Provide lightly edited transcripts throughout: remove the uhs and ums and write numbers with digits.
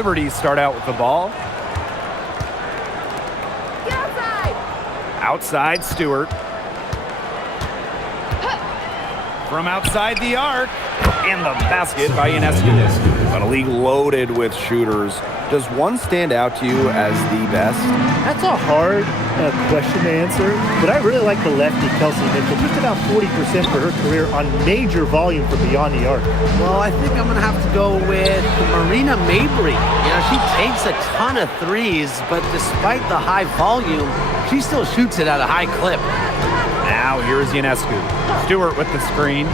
Liberty start out with the ball. Outside, Stewart. From outside the arc. And the basket by Ionescu. But a league loaded with shooters. Does one stand out to you as the best? That's a hard question to answer, but I really like the lefty, Kelsey Mitchell. Just about 40% for her career on major volume from beyond the arc. Well, I think I'm going to have to go with Marina Mabry. You know, she takes a ton of threes, but despite the high volume, she still shoots it at a high clip. Now here's Ionescu. Stewart with the screen.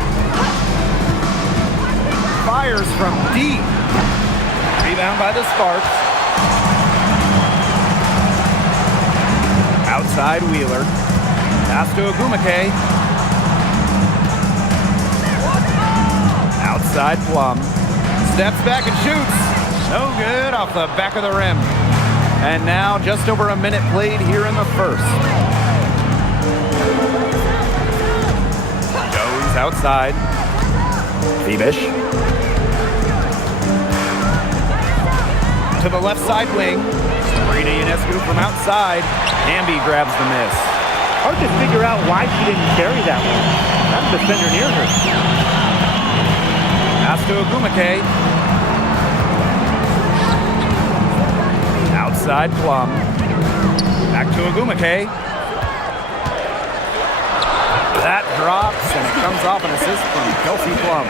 Fires from deep. Rebound by the Sparks. Outside Wheeler. Pass to Agumake. Outside Plum. Steps back and shoots. No good off the back of the rim. And now just over a minute played here in the first. Jones outside. Phoebish. To the left side wing. Sabrina Ionescu from outside. Hamby grabs the miss. Hard to figure out why she didn't carry that one. Not a defender near her. Pass to Agumake. Outside Plum. Back to Agumake. That drops, and it comes off an assist from Kelsey Plum.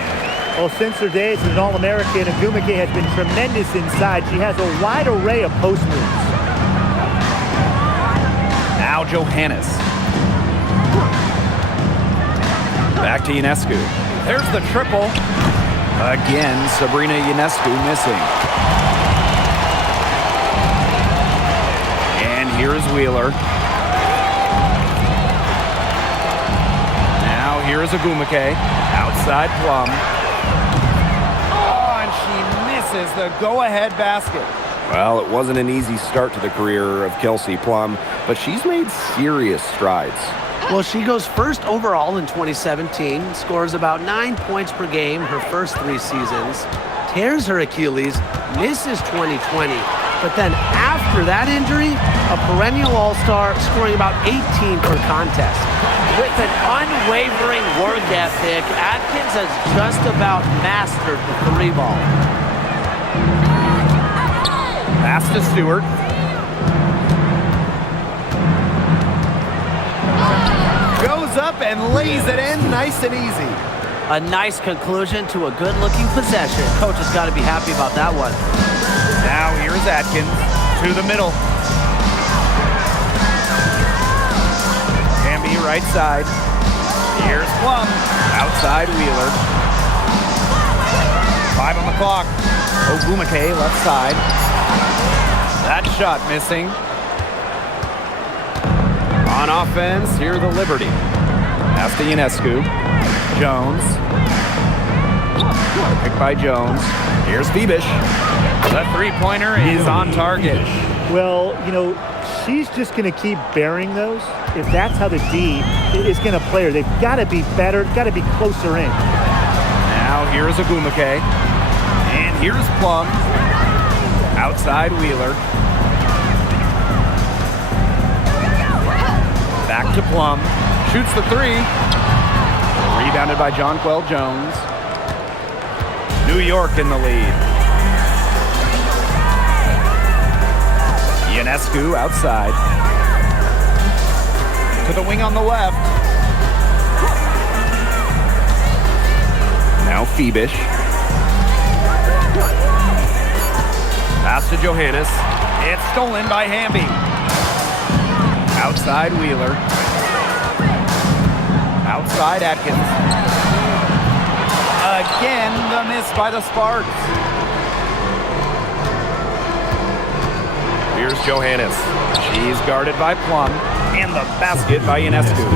Well, since her days as an All-American, Agumake has been tremendous inside. She has a wide array of post moves. Now Johannes. Back to Ionescu. There's the triple. Again, Sabrina Ionescu missing. And here's Wheeler. Now here's Agumake. Outside Plum. Is the go-ahead basket. Well, it wasn't an easy start to the career of Kelsey Plum, but she's made serious strides. Well, she goes first overall in 2017, scores about 9 points per game her first 3 seasons, tears her Achilles, misses 2020, but then after that injury, a perennial all-star scoring about 18 per contest. With an unwavering work ethic, Atkins has just about mastered the 3-ball. Pass to Stewart. Goes up and lays it in nice and easy. A nice conclusion to a good-looking possession. Coach has got to be happy about that one. Now here's Atkins to the middle. Hamby right side. Here's Plum. Outside Wheeler. 5 on the clock. Ogumake left side. That shot missing. On offense, here the Liberty. Pass to Ionescu. Jones. Picked by Jones. Here's Phoebish. The three-pointer is on target. Well, you know, she's just going to keep bearing those. If that's how the D is going to play her, they've got to be better, got to be closer in. Now here's Agumake. And here's Plum. Outside Wheeler. Back to Plum. Shoots the 3. Rebounded by Jonquel Jones. New York in the lead. Ionescu outside. To the wing on the left. Now Phoebish. Pass to Johannes. It's stolen by Hamby. Outside Wheeler. Outside Atkins. Again, the miss by the Sparks. Here's Johannes. She's guarded by Plum. And the basket by Ionescu.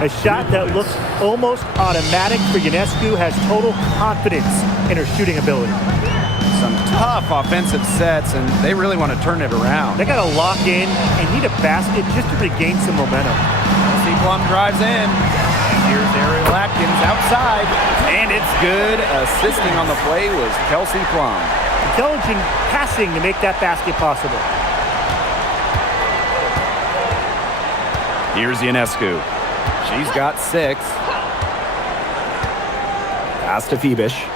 A shot that looks almost automatic for Ionescu, has total confidence in her shooting ability. Some tough offensive sets, and they really want to turn it around. They got to lock in and need a basket just to regain some momentum. See Plum drives in. And here's Ariel Atkins outside. And it's good. Assisting on the play was Kelsey Plum. Intelligent passing to make that basket possible. Here's Ionescu. She's got 6. Pass to Phoebish.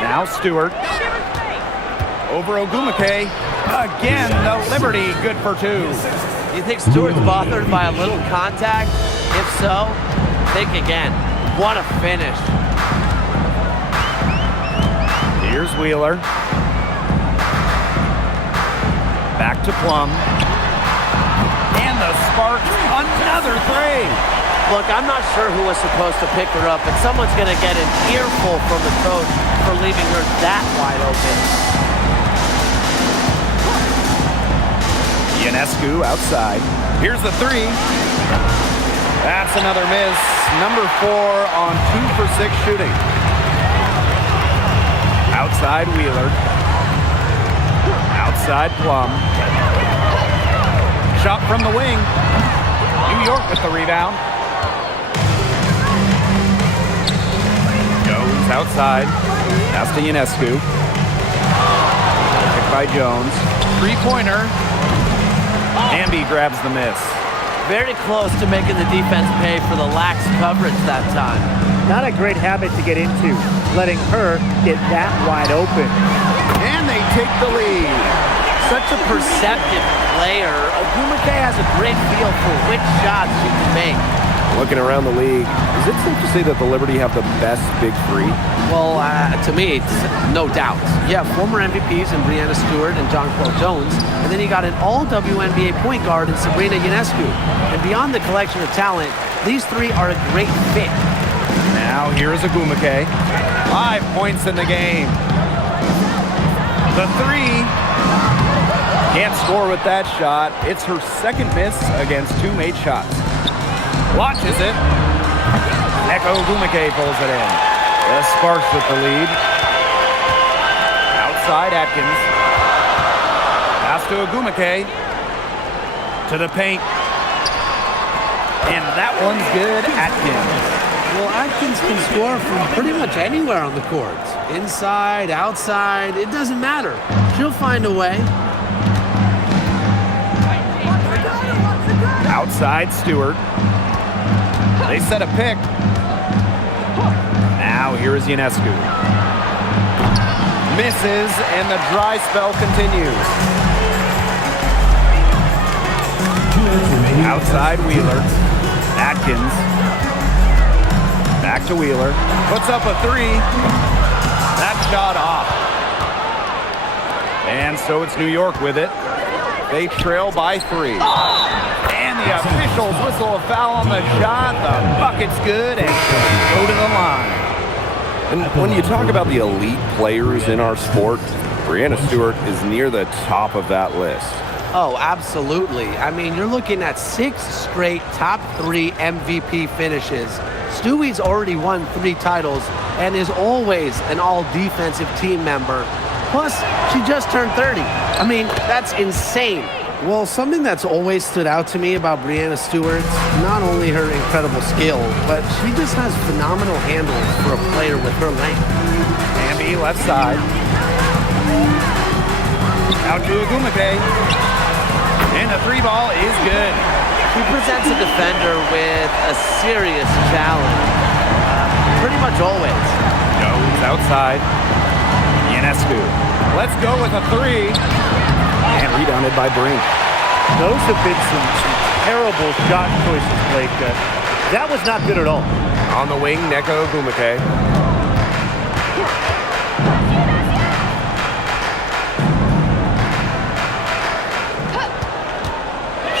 Now Stewart. Over Ogumake. Again, the Liberty good for 2. You think Stewart's bothered by a little contact? If so, think again. What a finish. Here's Wheeler. Back to Plum. And the Sparks, another 3. Look, I'm not sure who was supposed to pick her up, but someone's going to get an earful from the coach for leaving her that wide open. Ionescu outside. Here's the 3. That's another miss. Number 4 on 2 for 6 shooting. Outside Wheeler. Outside Plum. Shot from the wing. New York with the rebound. Jones outside. Pass to Ionescu. Picked by Jones. 3-pointer. Hamby grabs the miss. Very close to making the defense pay for the lax coverage that time. Not a great habit to get into, letting her get that wide open. And they take the lead. Such a perceptive player. Ogumake has a great feel for which shots she can make. Looking around the league, is it safe to say that the Liberty have the best big 3? Well, to me, it's no doubt. You have former MVPs in Breanna Stewart and Jonquel Jones, and then you got an all-WNBA point guard in Sabrina Ionescu. And beyond the collection of talent, these 3 are a great fit. Now here's Ogumake. 5 points in the game. The 3. Can't score with that shot. It's her second miss against 2 made shots. Launches it. Neko Ogumake pulls it in. The Sparks with the lead. Outside Atkins. Pass to Ogumake. To the paint. And that one's good. Atkins. Well, Atkins can score from pretty much anywhere on the court. Inside, outside, it doesn't matter. She'll find a way. Outside Stewart. They set a pick. Now here is Ionescu. Misses, and the dry spell continues. Outside Wheeler. Atkins. Back to Wheeler. Puts up a 3. That shot off. And so it's New York with it. They trail by 3. And the officials whistle a foul on the shot. The bucket's good, and she'll go to the line. And when you talk about the elite players in our sport, Breanna Stewart is near the top of that list. Oh, absolutely. I mean, you're looking at 6 straight top 3 MVP finishes. Stewie's already won 3 titles and is always an all-defensive team member. Plus, she just turned 30. I mean, that's insane. Well, something that's always stood out to me about Breanna Stewart, not only her incredible skill, but she just has phenomenal handles for a player with her length. Hamby left side. Out to Ogumake. And the 3 ball is good. She presents a defender with a serious challenge. Pretty much always. Jones outside. Ionescu. Let's go with a 3. And rebounded by Brink. Those have been some terrible shot choices, Blake. That was not good at all. On the wing, Neko Ogumake.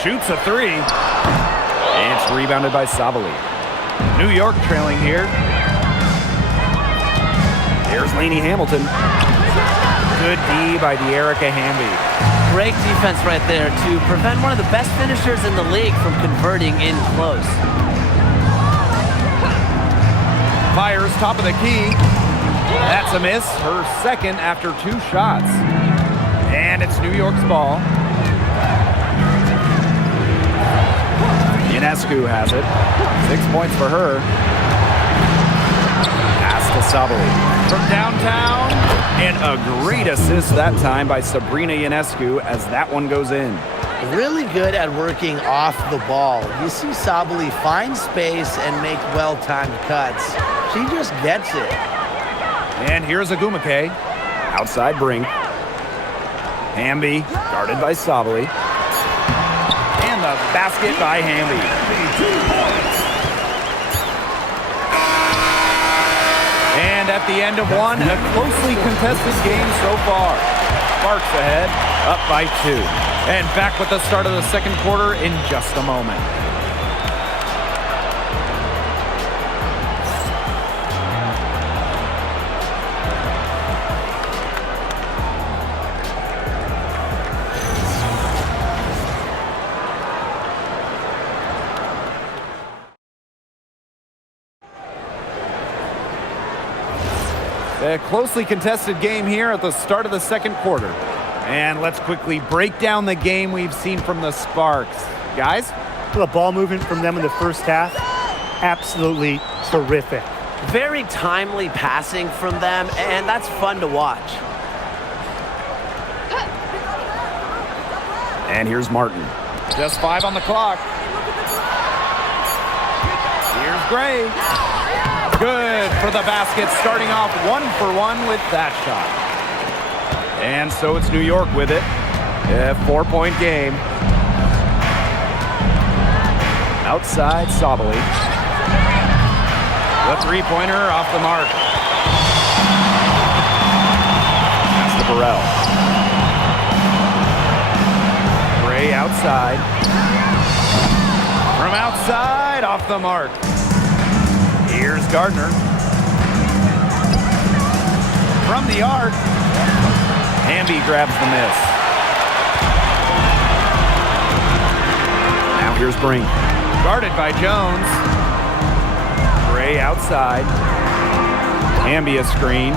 Shoots a 3. And it's rebounded by Sabali. New York trailing here. Here's Lainey Hamilton. Good D by De'Erica Hamby. Great defense right there to prevent one of the best finishers in the league from converting in close. Fires top of the key. That's a miss. Her second after 2 shots. And it's New York's ball. Ionescu has it. 6 points for her. Pass to Sabali. From downtown. And a great assist that time by Sabrina Ionescu as that one goes in. Really good at working off the ball. You see Sabali find space and make well-timed cuts. She just gets it. And here's Agumake. Outside Brink. Hamby guarded by Sabali. And the basket by Hamby. 2 points. And at the end of one, a closely contested game so far. Sparks ahead, up by 2. And back with the start of the second quarter in just a moment. A closely contested game here at the start of the second quarter. And let's quickly break down the game we've seen from the Sparks. Guys? The ball movement from them in the first half, absolutely terrific. Very timely passing from them, and that's fun to watch. And here's Martin. Just 5 on the clock. Here's Gray. Good for the basket, starting off 1 for 1 with that shot. And so it's New York with it. A 4-point game. Outside, Sabali. The three-pointer off the mark. That's to Burrell. Gray outside. From outside, off the mark. Here's Gardner. From the arc. Hamby grabs the miss. Now here's Brink. Guarded by Jones. Gray outside. Hamby a screen.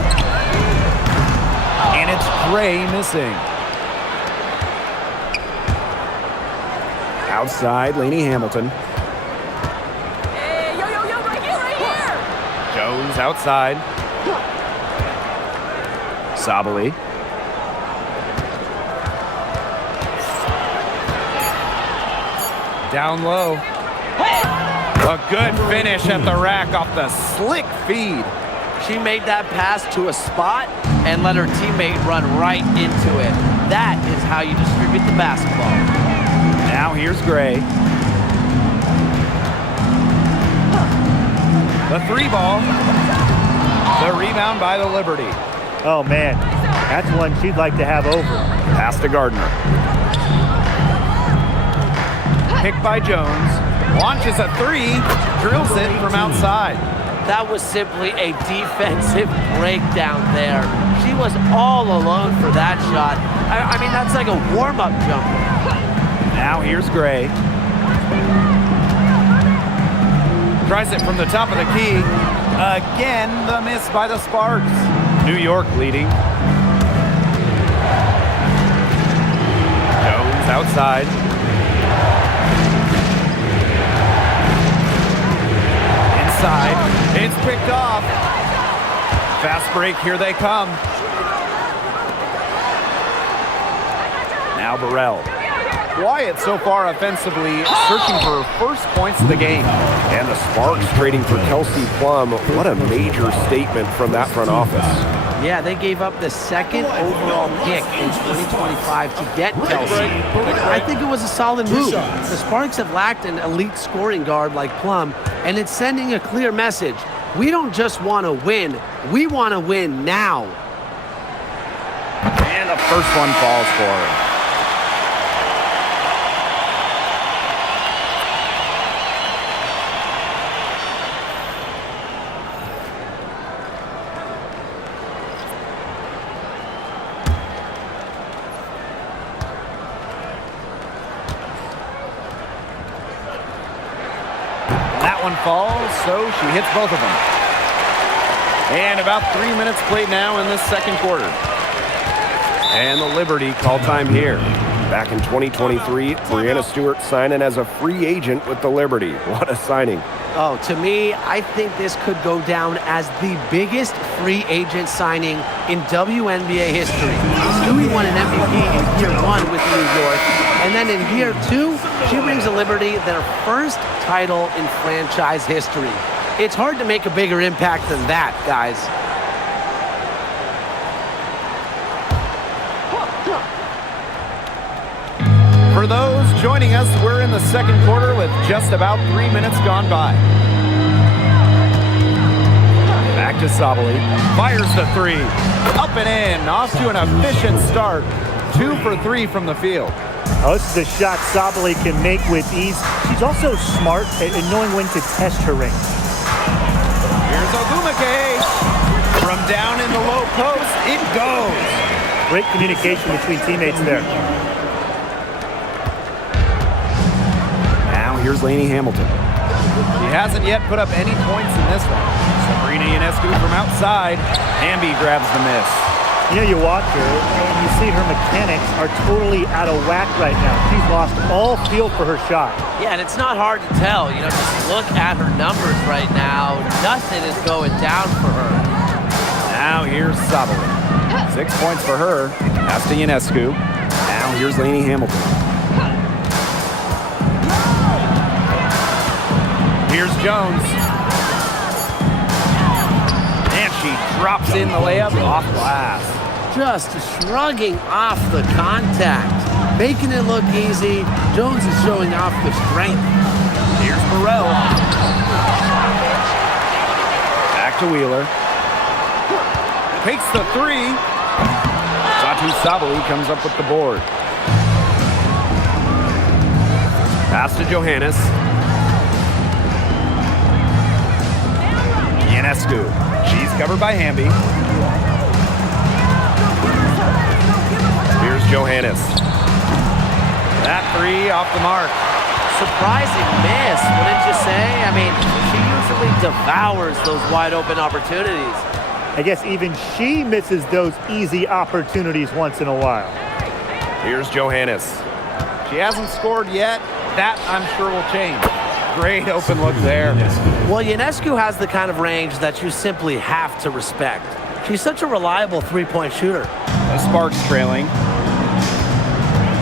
And it's Gray missing. Outside, Lainey Hamilton. Hey, yo, right here. Jones outside. Sabali. Down low. A good finish at the rack off the slick feed. She made that pass to a spot and let her teammate run right into it. That is how you distribute the basketball. Now here's Gray. The 3-ball. The rebound by the Liberty. Oh, man, that's one she'd like to have over. Pass to Gardner. Picked by Jones. Launches a 3. Drills it from outside. That was simply a defensive breakdown there. She was all alone for that shot. I mean, that's like a warm-up jumper. Now here's Gray. Tries it from the top of the key. Again, the miss by the Sparks. New York leading. Jones outside. Inside. It's picked off. Fast break, here they come. Now Burrell. Quiet so far offensively, searching for first points of the game. And the Sparks trading for Kelsey Plum. What a major statement from that front office. Yeah, they gave up the second overall pick in 2025 to get Kelsey. But I think it was a solid move. The Sparks have lacked an elite scoring guard like Plum, and it's sending a clear message. We don't just want to win, we want to win now. And the first one falls for her. One falls, so she hits both of them. And about 3 minutes played now in this second quarter. And the Liberty call time here. Back in 2023, Brianna Stewart signing as a free agent with the Liberty. What a signing. Oh, to me, I think this could go down as the biggest free agent signing in WNBA history. Stewie won an MVP in year 1 with New York, and then in year 2, she brings to Liberty their first title in franchise history. It's hard to make a bigger impact than that, guys. For those joining us, we're in the second quarter with just about 3 minutes gone by. Back to Sabali. Fires the three. Up and in. Off to an efficient start. 2 for 3 from the field. Oh, this is a shot Sabali can make with ease. She's also smart at knowing when to test her range. Here's Ogumake. From down in the low post, it goes. Great communication between teammates there. Here's Lainey Hamilton. She hasn't yet put up any points in this one. Sabrina Ionescu from outside. Hamby grabs the miss. You know, you watch her, and you see her mechanics are totally out of whack right now. She's lost all feel for her shot. Yeah, and it's not hard to tell. You know, just look at her numbers right now. Nothing is going down for her. Now here's Sabali. 6 points for her. Pass to Ionescu. Now here's Lainey Hamilton. Here's Jones. And she drops in the layup off glass. Just shrugging off the contact. Making it look easy. Jones is showing off the strength. Here's Burrell. Back to Wheeler. Takes the three. Satu Sabali comes up with the board. Pass to Johannes. Ionescu. She's covered by Hamby. Here's Johannes. That three off the mark. Surprising miss, wouldn't you say? I mean, she usually devours those wide open opportunities. I guess even she misses those easy opportunities once in a while. Here's Johannes. She hasn't scored yet. That, I'm sure, will change. Great open look there. Well, Ionescu has the kind of range that you simply have to respect. She's such a reliable three-point shooter. The Sparks trailing.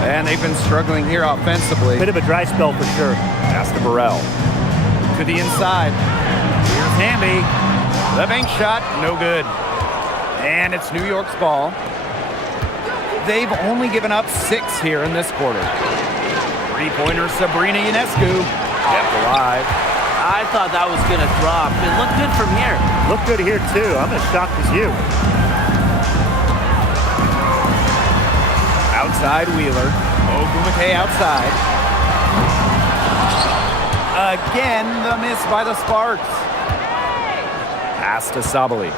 And they've been struggling here offensively. Bit of a dry spell for sure. Pass to Burrell. To the inside. Here's Hamby. The bank shot, no good. And it's New York's ball. They've only given up 6 here in this quarter. Three-pointer Sabrina Ionescu. Kept alive. I thought that was going to drop. It looked good from here. Looked good here, too. I'm as shocked as you. Outside Wheeler. Ogumake outside. Again, the miss by the Sparks. Pass to Sabali.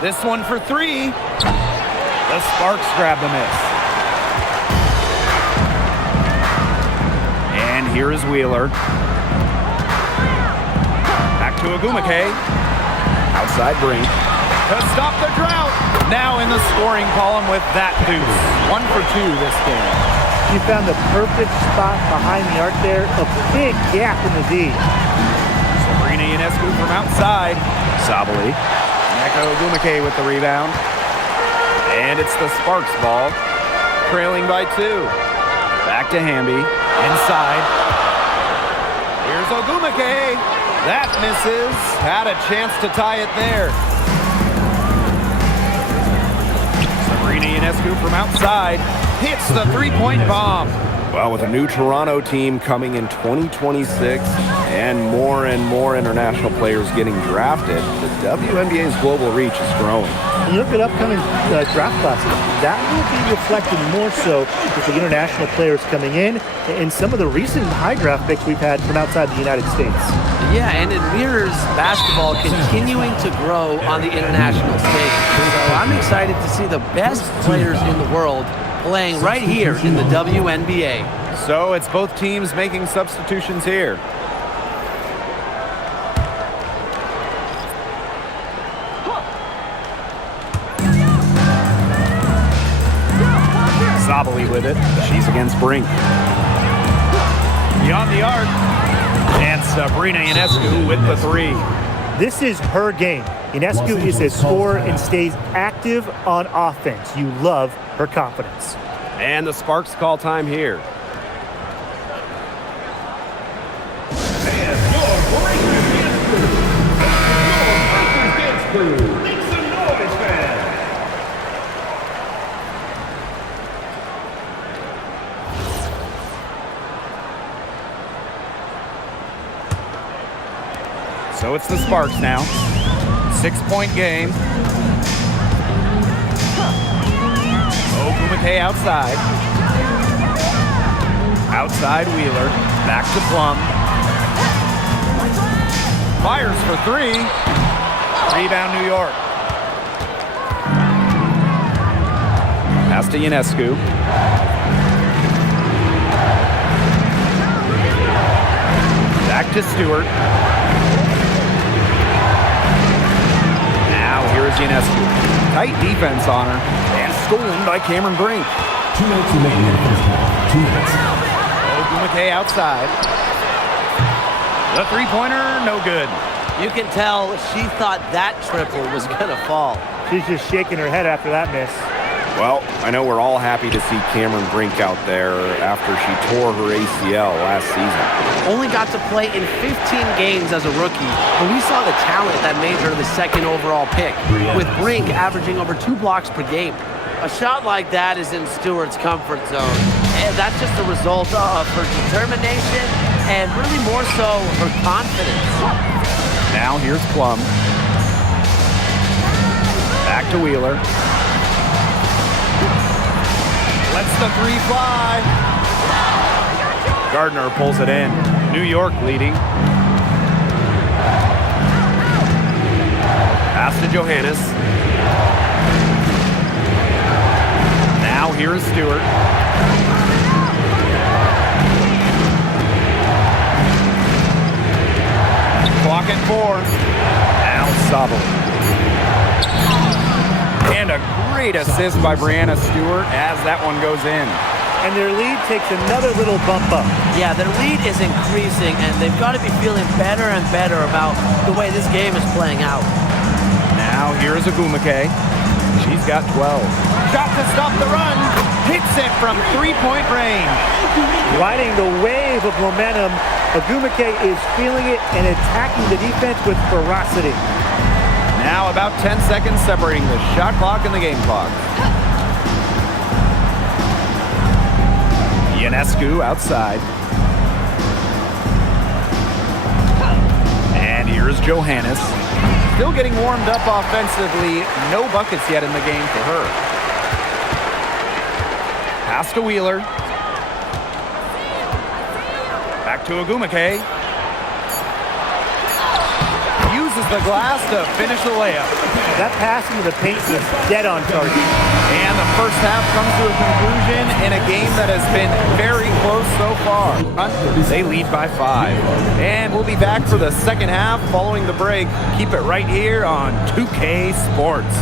This one for 3. The Sparks grab the miss. And here is Wheeler. Back to Ogumake. Outside Brink. To stop the drought. Now in the scoring column with that deuce. 1 for 2 this game. She found the perfect spot behind the arc there. A big gap in the D. Sabrina Ionescu from outside. Sabali. Neko Ogumake with the rebound. And it's the Sparks ball. Trailing by 2. Back to Hamby. Inside. Here's Ogumake. That misses. Had a chance to tie it there. Sabrina Ionescu from outside. Hits the three-point bomb. Well, with a new Toronto team coming in 2026 and more international players getting drafted, the WNBA's global reach is growing. And you look at upcoming draft classes, that will be reflected more so with the international players coming in and some of the recent high draft picks we've had from outside the United States. Yeah, and it mirrors basketball continuing to grow on the international stage. So I'm excited to see the best players in the world playing right here in the WNBA. So it's both teams making substitutions here. Sabali with it. She's against Brink. Beyond the arc. And Sabrina Ionescu with the three. This is her game. Ionescu is a scorer and stays active on offense. You love her confidence. And the Sparks call time here. So it's the Sparks now. 6-point game. Ogumake outside. Outside Wheeler. Back to Plum. Fires for three. Rebound New York. Pass to Ionescu. Back to Stewart. Now here's Ionescu. Tight defense on her. And stolen by Cameron Brink. 2 minutes remaining in the first half. 2 minutes. Ogumake outside. The three-pointer, no good. You can tell she thought that triple was going to fall. She's just shaking her head after that miss. Well, I know we're all happy to see Cameron Brink out there after she tore her ACL last season. Only got to play in 15 games as a rookie, but we saw the talent that made her the second overall pick, with Brink averaging over 2 blocks per game. A shot like that is in Stewart's comfort zone, and that's just the result of her determination and really more so her confidence. Now here's Plum. Back to Wheeler. Lets the three fly. Gardner pulls it in. New York leading. Pass to Johannes. Now here's Stewart. Clock at 4. Now Sobel. And a great assist by Brianna Stewart as that one goes in. And their lead takes another little bump up. Yeah, their lead is increasing, and they've got to be feeling better and better about the way this game is playing out. Now here's Ogumake. She's got 12. Shot to stop the run. Hits it from three-point range. Riding the wave of momentum, Ogumake is feeling it and attacking the defense with ferocity. Now about 10 seconds separating the shot clock and the game clock. Ionescu outside. And here's Johannes. Still getting warmed up offensively. No buckets yet in the game for her. Pass to Wheeler. Back to Ogumake. Uses the glass to finish the layup. That pass into the paint is dead on target. And the first half comes to a conclusion in a game that has been very close so far. They lead by 5. And we'll be back for the second half following the break. Keep it right here on 2K Sports.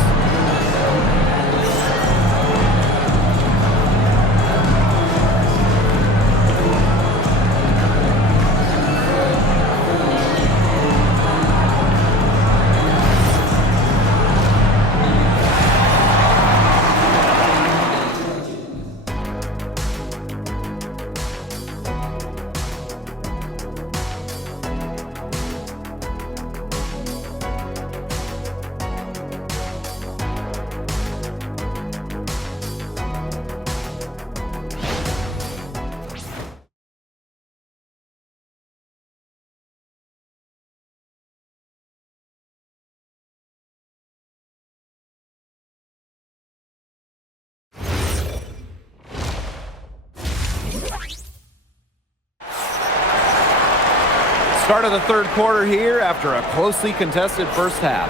Start of the third quarter here after a closely contested first half.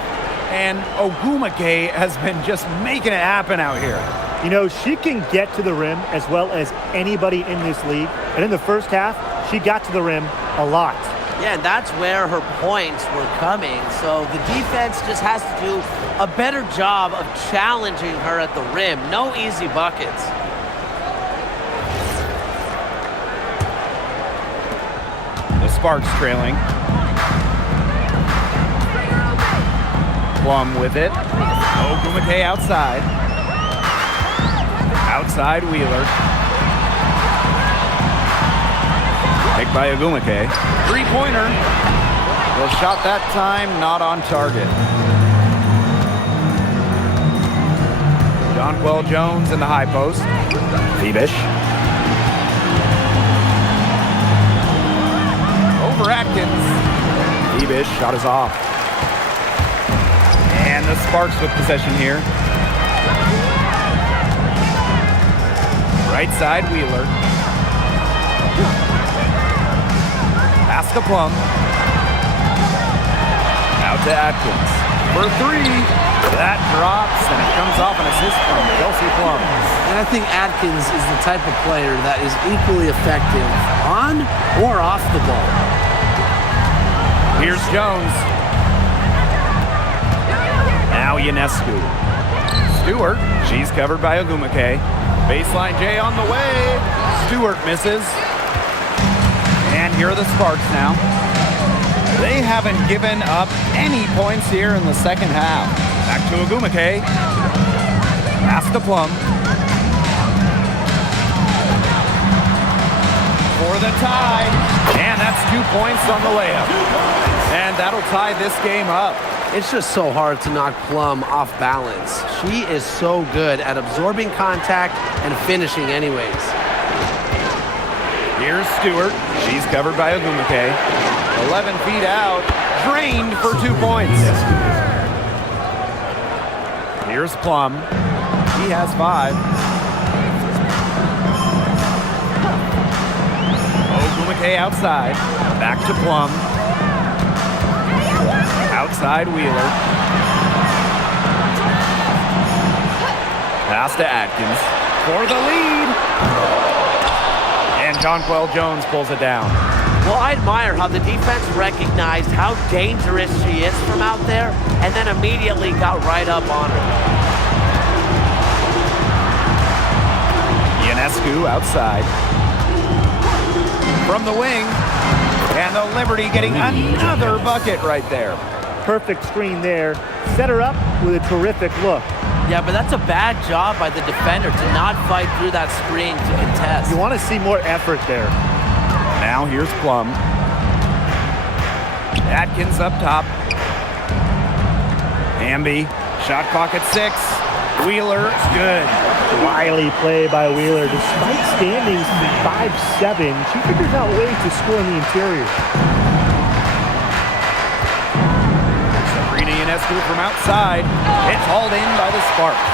And Ogumake has been just making it happen out here. You know, she can get to the rim as well as anybody in this league. And in the first half, she got to the rim a lot. Yeah, and that's where her points were coming. So the defense just has to do a better job of challenging her at the rim. No easy buckets. the Sparks trailing. Plum with it. Ogumake outside. Outside Wheeler. Picked by Ogumake. Three-pointer. Well, shot that time, not on target. Jonquel Jones in the high post. Phoebish. Over Atkins. Phoebish, shot is off. And the Sparks with possession here. Right side, Wheeler. Pass to Plum. Out to Atkins. For three. That drops, and it comes off an assist from Kelsey Plum. And I think Atkins is the type of player that is equally effective on or off the ball. Here's Jones. Now Ionescu. Stewart. She's covered by Ogumake. Baseline J on the way. Stewart misses. And here are the Sparks now. They haven't given up any points here in the second half. Back to Ogumake. Pass to Plum. For the tie. And that's 2 points on the layup. And that'll tie this game up. It's just so hard to knock Plum off balance. She is so good at absorbing contact and finishing anyways. Here's Stewart. She's covered by Ogumake. 11 feet out. Drained for 2 points. Here's Plum. He has 5. Ogumake outside. Back to Plum. Outside Wheeler. Pass to Atkins. For the lead. And Jonquel Jones pulls it down. Well, I admire how the defense recognized how dangerous she is from out there and then immediately got right up on her. Ionescu outside. From the wing. And the Liberty getting another bucket right there. Perfect screen there. Set her up with a terrific look. Yeah, but that's a bad job by the defender to not fight through that screen to contest. You want to see more effort there. Now here's Plum. Atkins up top. Hamby. Shot clock at 6. Wheeler, good. Wily play by Wheeler. Despite standing 5'7", she figures out ways to score in the interior. Sabrina Ionescu from outside. It's hauled in by the Sparks.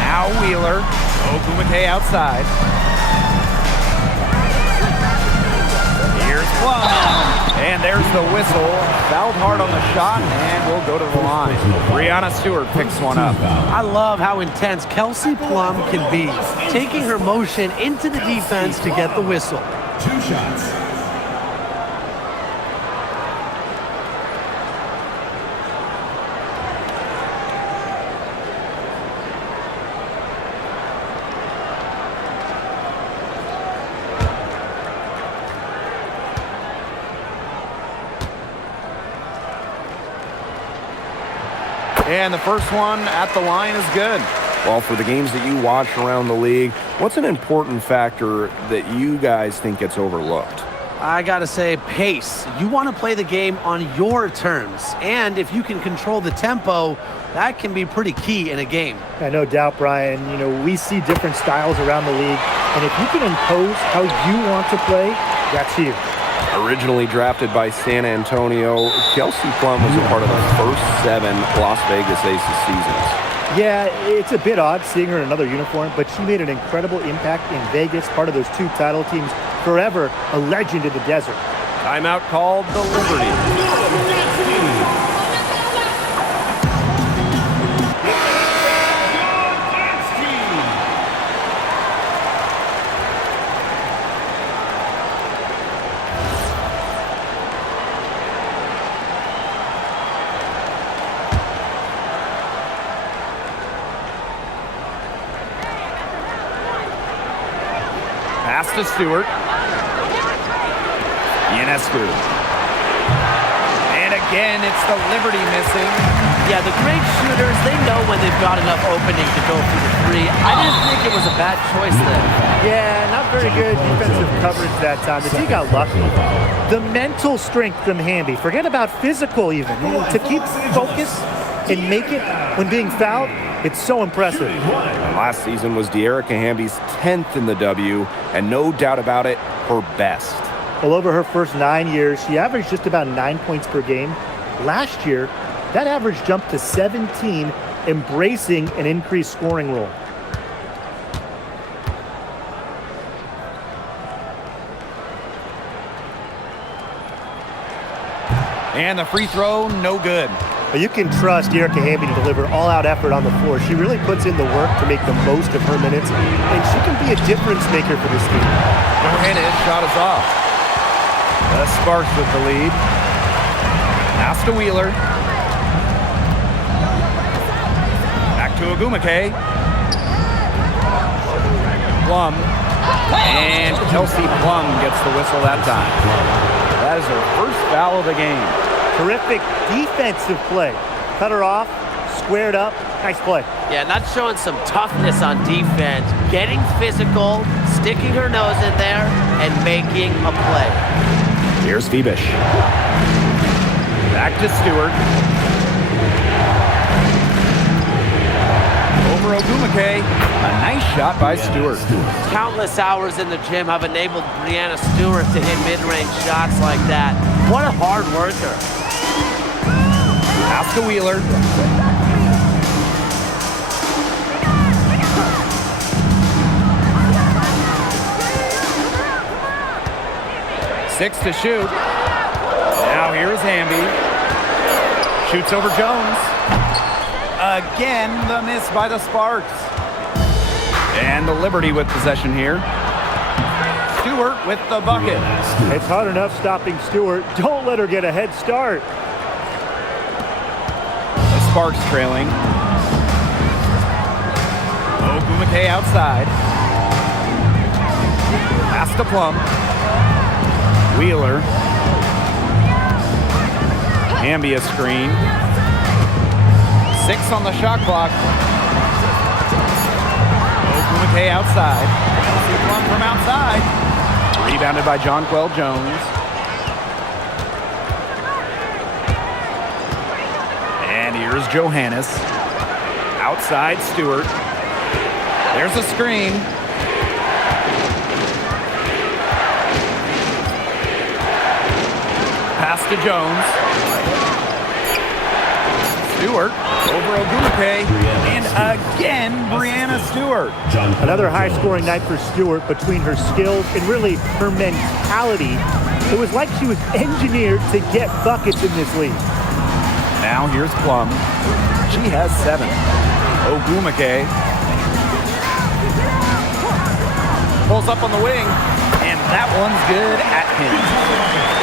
Now Wheeler. Ogumake outside. Here's Plum. And there's the whistle. Fouled hard on the shot, and we'll go to the line. Brianna Stewart picks one up. I love how intense Kelsey Plum can be, taking her motion into the defense to get the whistle. 2 shots. And the first one at the line is good. Well, for the games that you watch around the league, what's an important factor that you guys think gets overlooked? I gotta say, pace. You want to play the game on your terms. And if you can control the tempo, that can be pretty key in a game. Yeah, no doubt, Brian. You know, we see different styles around the league. And if you can impose how you want to play, that's huge. Originally drafted by San Antonio, Kelsey Plum was a part of the first 7 Las Vegas Aces seasons. Yeah, it's a bit odd seeing her in another uniform, but she made an incredible impact in Vegas, part of those 2 title teams, forever a legend in the desert. Timeout called the Liberty. Pass to Stewart. Ionescu. And again, it's the Liberty missing. Yeah, the great shooters, they know when they've got enough opening to go for the three. I didn't think it was a bad choice there. Yeah, not very good defensive coverage that time. The team got lucky. The mental strength from Hamby, forget about physical even, to keep focus and make it when being fouled, it's so impressive. And last season was De'Erica Hamby's 10th in the W, and no doubt about it, her best. Well, over her first 9 years, she averaged just about 9 points per game. Last year, that average jumped to 17, embracing an increased scoring role. And the free throw, no good. But you can trust De'Erica Hamby to deliver all-out effort on the floor. She really puts in the work to make the most of her minutes, and she can be a difference maker for this team. Johannes shot is off. The Sparks with the lead. Pass to Wheeler. Back to Ogumake. Plum. And Kelsey Plum gets the whistle that time. That is her first foul of the game. Terrific defensive play. Cut her off, squared up, nice play. Yeah, not showing some toughness on defense, getting physical, sticking her nose in there, and making a play. Here's Phoebish. Back to Stewart. Over Ogumake. A nice shot by Stewart. Countless hours in the gym have enabled Brianna Stewart to hit mid-range shots like that. What a hard worker. Pass to Wheeler. Six to shoot. Now here's Hamby. Shoots over Jones. Again, the miss by the Sparks. And the Liberty with possession here. Stewart with the bucket. It's hard enough stopping Stewart. Don't let her get a head start. The Sparks trailing. Ogumake outside. Pass to Plum. Wheeler. Hamby a screen. 6 on the shot clock. Ogumake outside. Plum from outside. Rebounded by Jonquel Jones. And here's Johannes. Outside Stewart. There's a screen. Pass to Jones. Stewart over Ogumake. And again, Brianna Stewart. Another high-scoring night for Stewart. Between her skills and really her mentality, it was like she was engineered to get buckets in this league. Now here's Plum. She has 7. Ogumake pulls up on the wing, and that one's good. Atkins.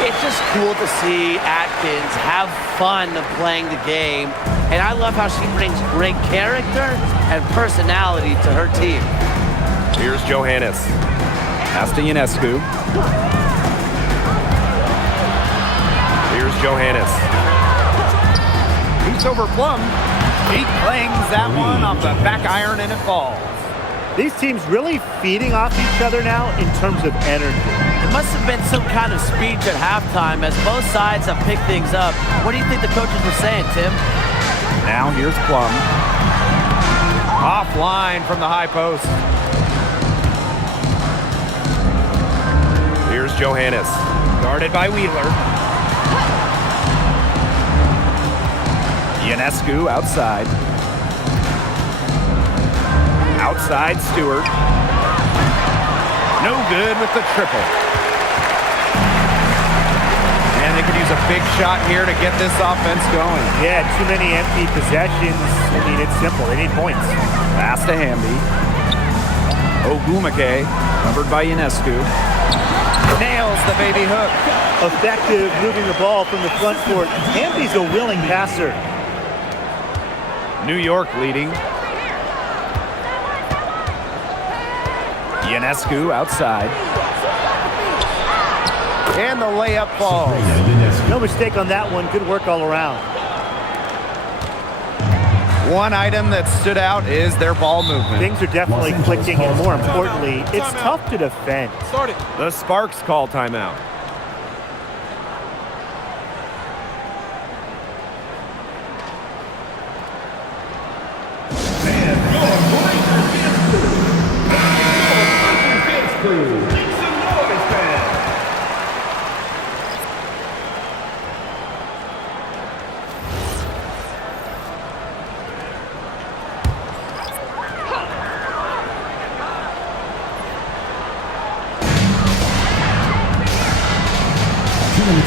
It's just cool to see Atkins have fun playing the game. And I love how she brings great character and personality to her team. Here's Johannes. Pass to Ionescu. Here's Johannes. Shoots over Plum. He clangs that one off the back iron, and it falls. These teams really feeding off each other now in terms of energy. It must have been some kind of speech at halftime as both sides have picked things up. What do you think the coaches were saying, Tim? Now here's Plum. Offline from the high post. Here's Johannes. Guarded by Wheeler. Ionescu outside. Outside Stewart. No good with the triple. And they could use a big shot here to get this offense going. Yeah, too many empty possessions. I mean, it's simple. They need points. Pass to Hamby. Ogumake, covered by Ionescu. Nails the baby hook. Effective moving the ball from the front court. Hamby's a willing passer. New York leading. Ionescu outside. And the layup falls. No mistake on that one. Good work all around. One item that stood out is their ball movement. Things are definitely clicking, and more importantly, it's tough to defend. The Sparks call timeout.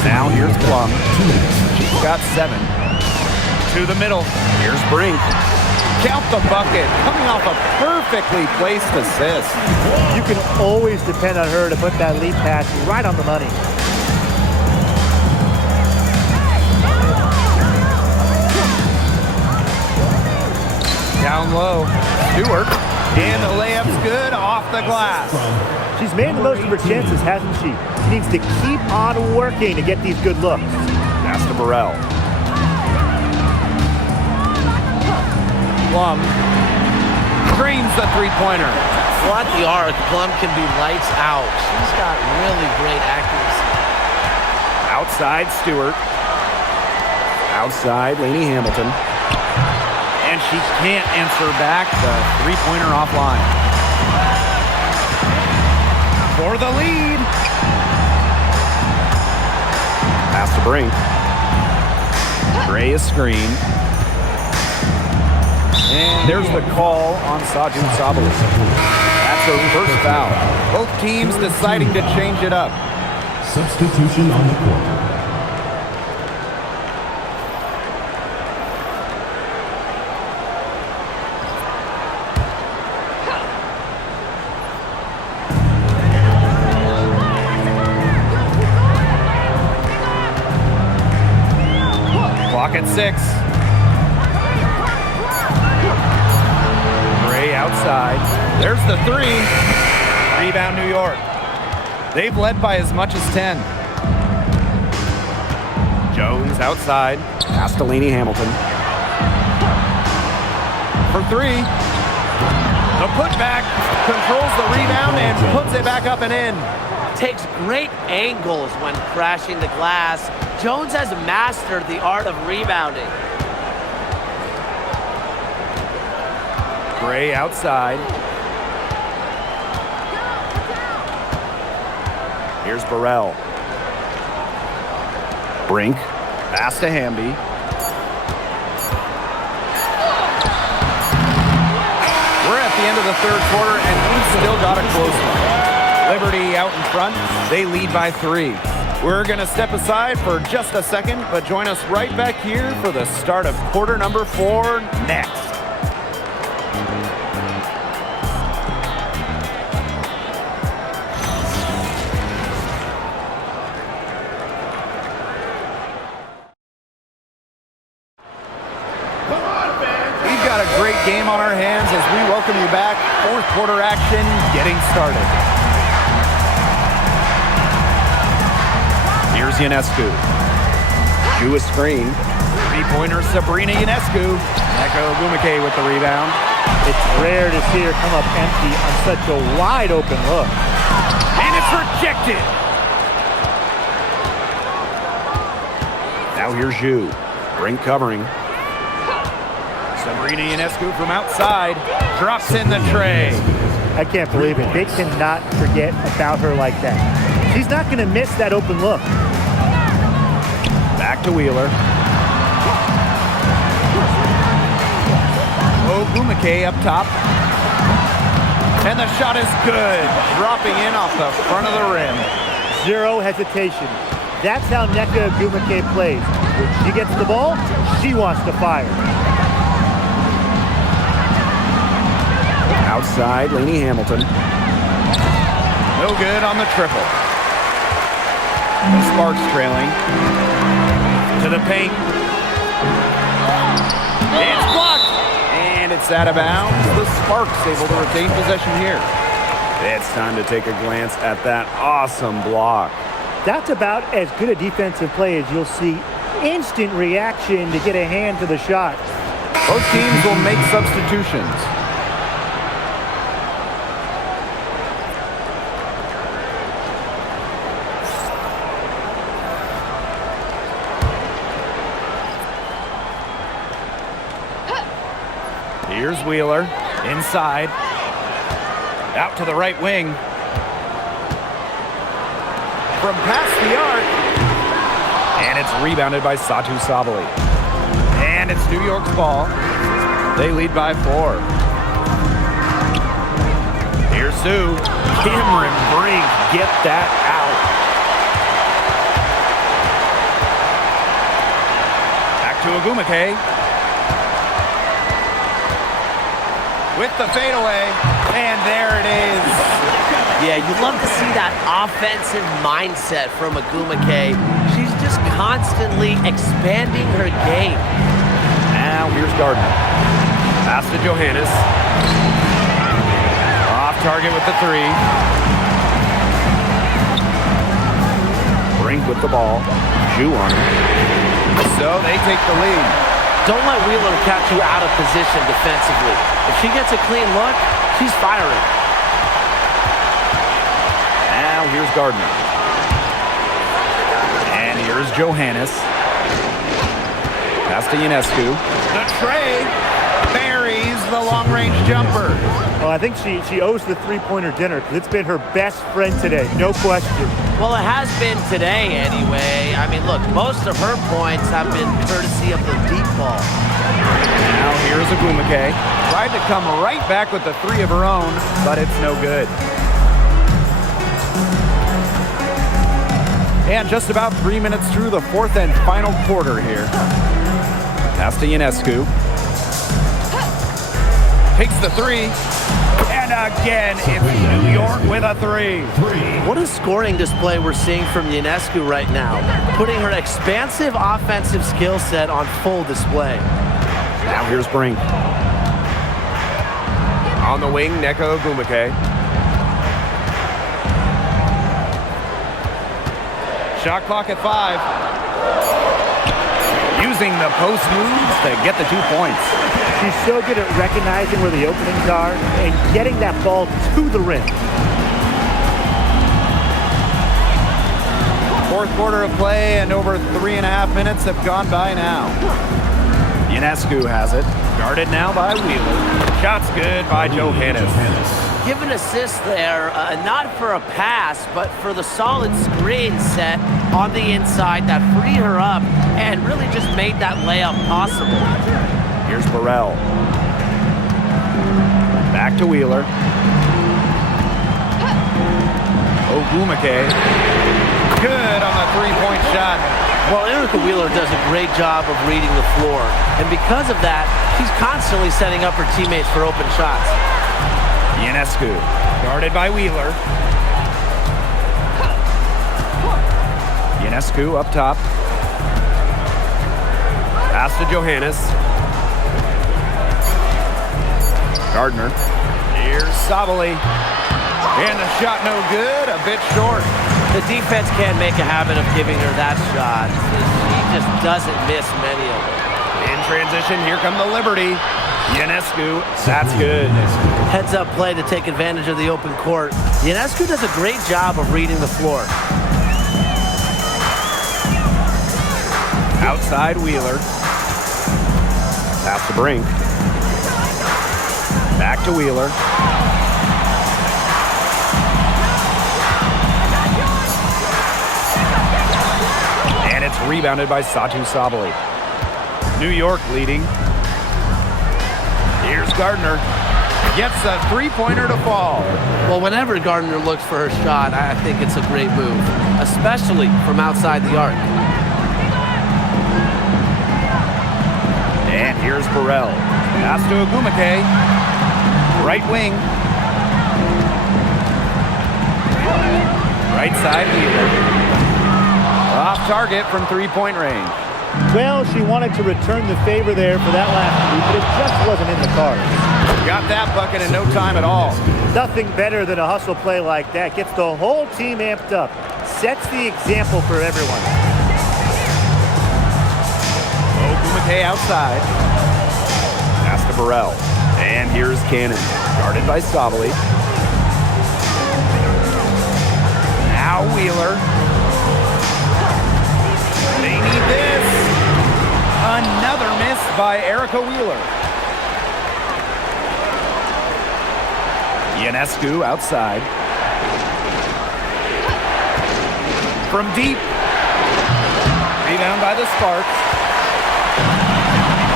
Now here's Plum. She's got 7. To the middle. Here's Brink. Count the bucket. Coming off a perfectly placed assist. You can always depend on her to put that lead pass right on the money. Down low. Stewart. And the layup's good off the glass. She's made the most of her chances, hasn't she? She needs to keep on working to get these good looks. Pass to Burrell. Plum screens the three-pointer. What the arc, Plum can be lights out. She's got really great accuracy. Outside Stewart. Outside Lainey Hamilton. And she can't answer back the three-pointer offline. For the lead. Pass to Brink. Gray is screened. And there's the call on Sajun Sabalu. That's her first foul. Both teams deciding to change it up. Substitution on the court. Clock at 6. Gray outside. There's the 3. Rebound New York. They've led by as much as 10. Jones outside. Pass to Lainey Hamilton. For 3. The putback controls the rebound and puts it back up and in. Takes great angles when crashing the glass. Jones has mastered the art of rebounding. Gray outside. Here's Burrell. Brink. Pass to Hamby. We're at the end of the third quarter, and we've still got a close one. Liberty out in front. They lead by 3. We're going to step aside for just a second, but join us right back here for the start of quarter number 4 next. We've got a great game on our hands as we welcome you back. Fourth quarter action getting started. Here's Ionescu. Drew a screen. Three-pointer Sabrina Ionescu. Nneka Ogwumike with the rebound. It's rare to see her come up empty on such a wide open look. And it's rejected. Now here's Zhu. Brink covering. Sabrina Ionescu from outside. Drops in the tray. I can't believe it. They cannot forget about her like that. She's not going to miss that open look. Back to Wheeler. Ogwumike up top. And the shot is good. Dropping in off the front of the rim. Zero hesitation. That's how Nneka Ogwumike plays. When she gets the ball, she wants to fire. Outside, Lainey Hamilton. No good on the triple. The Sparks trailing. To the paint. It's blocked. And it's out of bounds. The Sparks able to retain possession here. It's time to take a glance at that awesome block. That's about as good a defensive play as you'll see. Instant reaction to get a hand to the shot. Both teams will make substitutions. Here's Wheeler, inside, out to the right wing. From past the arc, and it's rebounded by Satu Sabali. And it's New York's ball. They lead by 4. Here's Sue. Cameron Brink, get that out. Back to Agumake. With the fadeaway, and there it is. Yeah, you love to see that offensive mindset from Agumake. She's just constantly expanding her game. Now here's Gardner. Pass to Johannes. Off target with the 3. Brink with the ball. Shoe on it. So they take the lead. Don't let Wheeler catch you out of position defensively. If she gets a clean look, she's firing. Now here's Gardner. And here's Johannes. Pass to Ionescu. The tray buries the long-range jumper. Well, I think she owes the three-pointer dinner because it's been her best friend today, no question. Well, it has been today anyway. I mean, look, most of her points have been courtesy of the deep ball. Now here's Agumake. Tried to come right back with the 3 of her own, but it's no good. And just about 3 minutes through the 4th and final quarter here. Pass to Ionescu. Takes the 3. And again, it's New York with a 3. What a scoring display we're seeing from Ionescu right now, putting her expansive offensive skill set on full display. Now here's Brink. On the wing, Neko Agumake. Shot clock at 5. Using the post moves to get the 2 points. She's so good at recognizing where the openings are and getting that ball to the rim. 4th quarter of play, and over 3.5 minutes have gone by now. Ionescu has it. Guarded now by Wheeler. Shot's good by Johannes. Give an assist there, not for a pass, but for the solid screen set on the inside that freed her up and really just made that layup possible. Here's Burrell. Back to Wheeler. Ogumake. Good on the 3-point shot. Well, Erica Wheeler does a great job of reading the floor, and because of that, she's constantly setting up her teammates for open shots. Ionescu, guarded by Wheeler. Ionescu up top. Pass to Johannes. Gardner. Here's Sabali. And the shot no good, a bit short. The defense can't make a habit of giving her that shot. She just doesn't miss many of them. In transition, here come the Liberty. Ionescu, that's good. Heads-up play to take advantage of the open court. Ionescu does a great job of reading the floor. Outside Wheeler. Pass to Brink. Back to Wheeler. And it's rebounded by Satu Sabali. New York leading. Here's Gardner. Gets a 3-pointer to fall. Well, whenever Gardner looks for her shot, I think it's a great move, especially from outside the arc. And here's Burrell. Pass to Agumake. Right wing. Right side Wheeler. Off target from 3-point range. Well, she wanted to return the favor there for that last three, but it just wasn't in the cards. Got that bucket in no time at all. Nothing better than a hustle play like that. Gets the whole team amped up. Sets the example for everyone. Ogumake outside. Pass to Burrell. And here's Cannon. Guarded by Stavely. Now Wheeler. They need this. Another miss by Erica Wheeler. Ionescu outside. From deep. Rebound by the Sparks.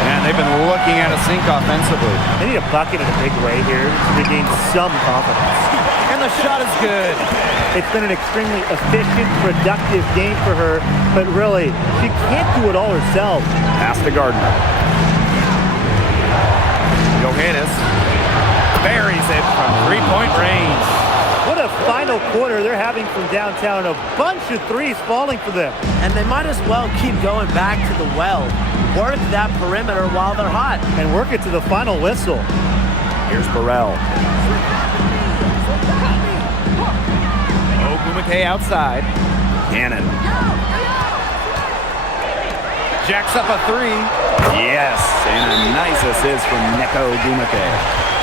And they've been looking at a sink offensively. They need a bucket in a big way here to regain some confidence. And the shot is good. It's been an extremely efficient, productive game for her, but really, she can't do it all herself. Pass to Gardner. Johannes buries it from three-point range. What a final quarter they're having from downtown. A bunch of threes falling for them. And they might as well keep going back to the well. Work that perimeter while they're hot. And work it to the final whistle. Here's Burrell. Ogumake outside. Cannon. Jacks up a three. Yes, and a nice assist from Neko Ogumake.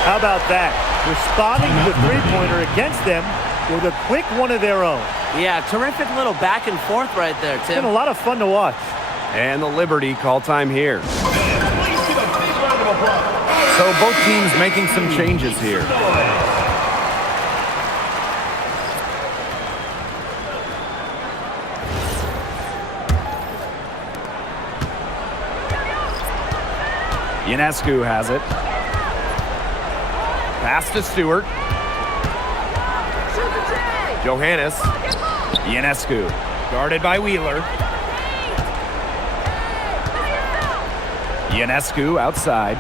How about that? Responding to the three-pointer against them with a quick one of their own. Yeah, terrific little back and forth right there, It's Tim. been a lot of fun to watch. And the Liberty call time here. So both teams making some changes here. Ionescu has it. Pass to Stewart. Johannes. Ionescu. Guarded by Wheeler. Ionescu outside.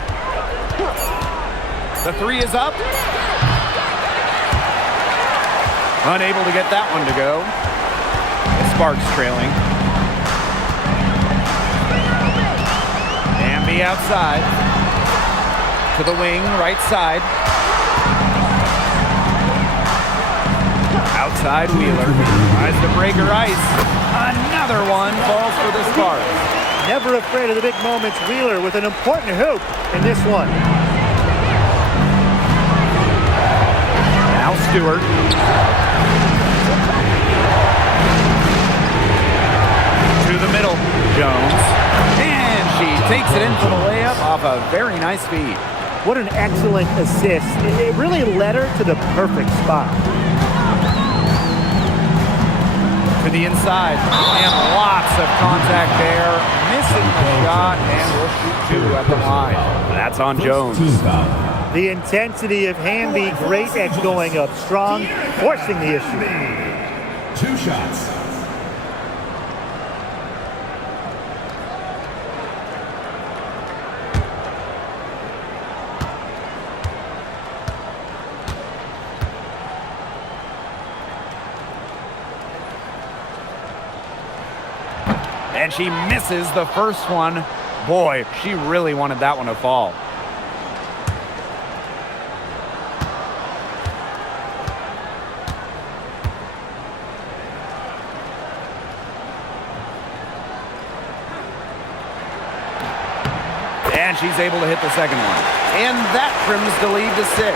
The three is up. Unable to get that one to go. The Sparks trailing. Amby outside. To the wing, right side. Outside Wheeler. Tries to break her ice. Another one falls for the Sparks. Never afraid of the big moments. Wheeler with an important hoop in this one. Now Stewart. To the middle. Jones. And she takes it in for the layup off a very nice feed. What an excellent assist. It really led her to the perfect spot. To the inside. And lots of contact there. Missing the shot and will shoot two at the line. That's on Jones. Team foul. The intensity of Hamby, great at going up strong, forcing the issue. 2 shots. And she misses the first one. Boy, she really wanted that one to fall. And she's able to hit the second one. And that trims the lead to 6.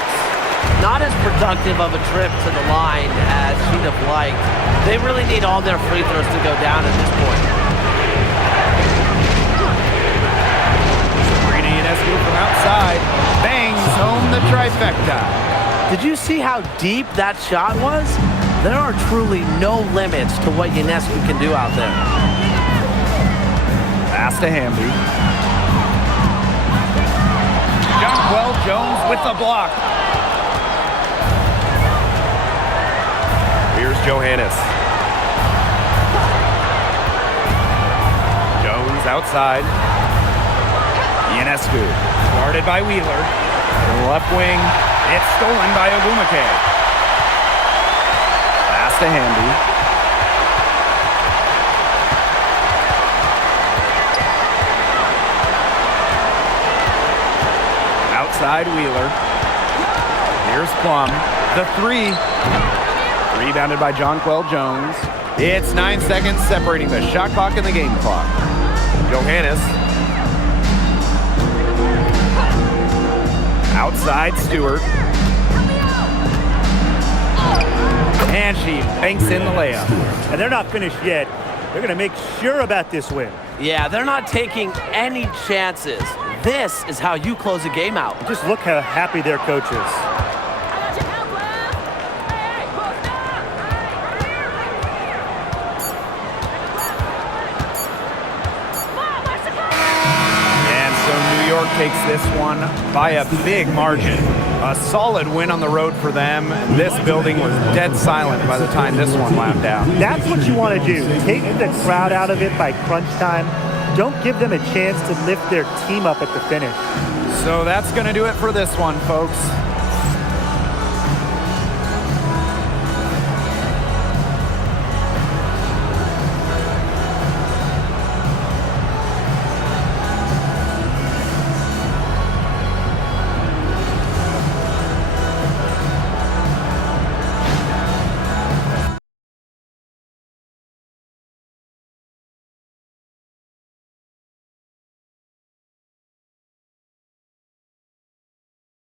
Not as productive of a trip to the line as she'd have liked. They really need all their free throws to go down at this point. From outside, bangs home the trifecta. Did you see how deep that shot was? There are truly no limits to what Ionescu can do out there. Pass to Hamby. Jonquel Jones with the block. Here's Johannes. Jones outside. Ionescu, guarded by Wheeler. Left wing, it's stolen by Ogumake. Pass to Hamby. outside Wheeler. Here's Plum. The three. Rebounded by Jonquel Jones. It's 9 seconds separating the shot clock and the game clock. Johannes. Outside Stewart. And she banks in the layup. And they're not finished yet. They're going to make sure about this win. Yeah, they're not taking any chances. This is how you close a game out. Just look how happy their coach is. And so New York takes this one by a big margin. A solid win on the road for them. This building was dead silent by the time this one wound down. That's what you want to do. Take the crowd out of it by crunch time. Don't give them a chance to lift their team up at the finish. So that's going to do it for this one, folks.